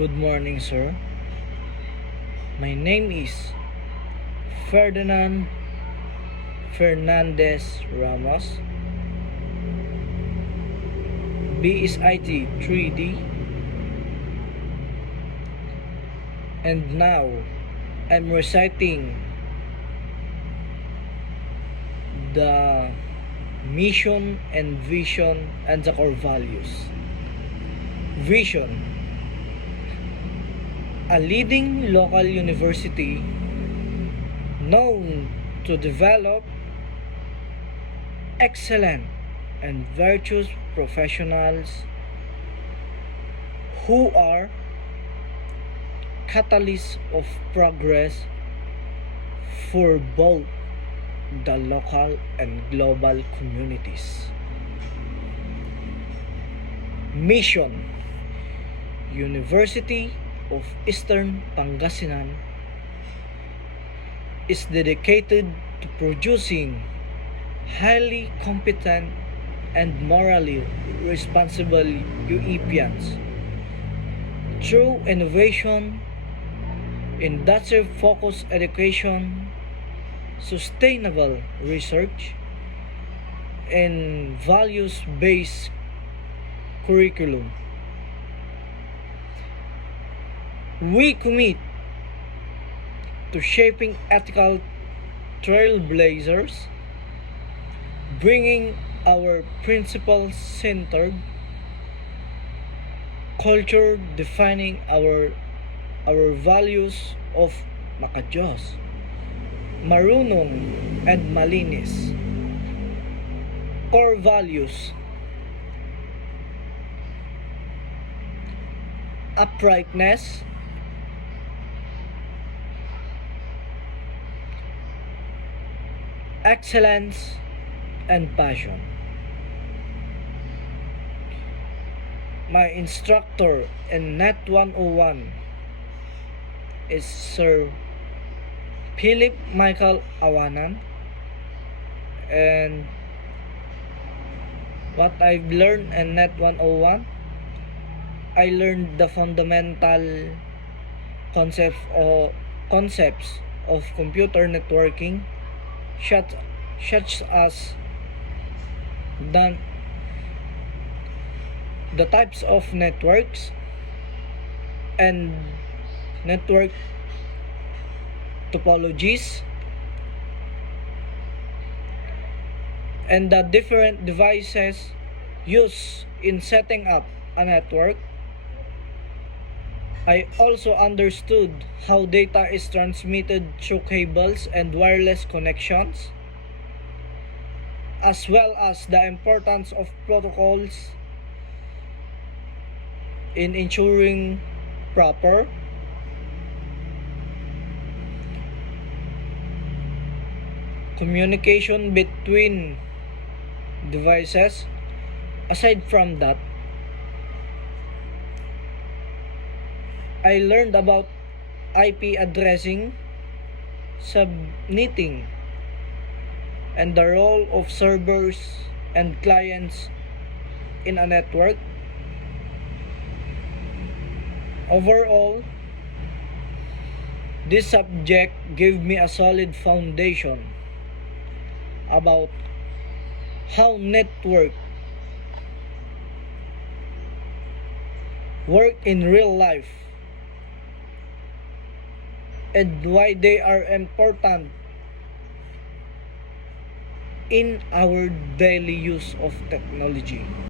Good morning, sir. My name is Ferdinand Fernandez Ramos. B is IT 3D. And now I'm reciting the mission and vision and the core values. Vision: a leading local university known to develop excellent and virtuous professionals who are catalysts of progress for both the local and global communities. Mission: University of Eastern Pangasinan is dedicated to producing highly competent and morally responsible UEPians through innovation, industry-focused education, sustainable research, and values-based curriculum. We commit to shaping ethical trailblazers, bringing our principle-centered culture, defining our values of makadiyos, marunong, and malinis. Core values: uprightness, excellence, and passion. My instructor in Net 101 is Sir Philip Michael Awanan, and what I've learned in Net 101, I learned the fundamental concepts of computer networking, such as the types of networks and network topologies, and the different devices used in setting up a network. I also understood how data is transmitted through cables and wireless connections, as well as the importance of protocols in ensuring proper communication between devices. Aside from that, I learned about IP addressing, subnetting, and the role of servers and clients in a network. Overall, this subject gave me a solid foundation about how network work in real life and why they are important in our daily use of technology.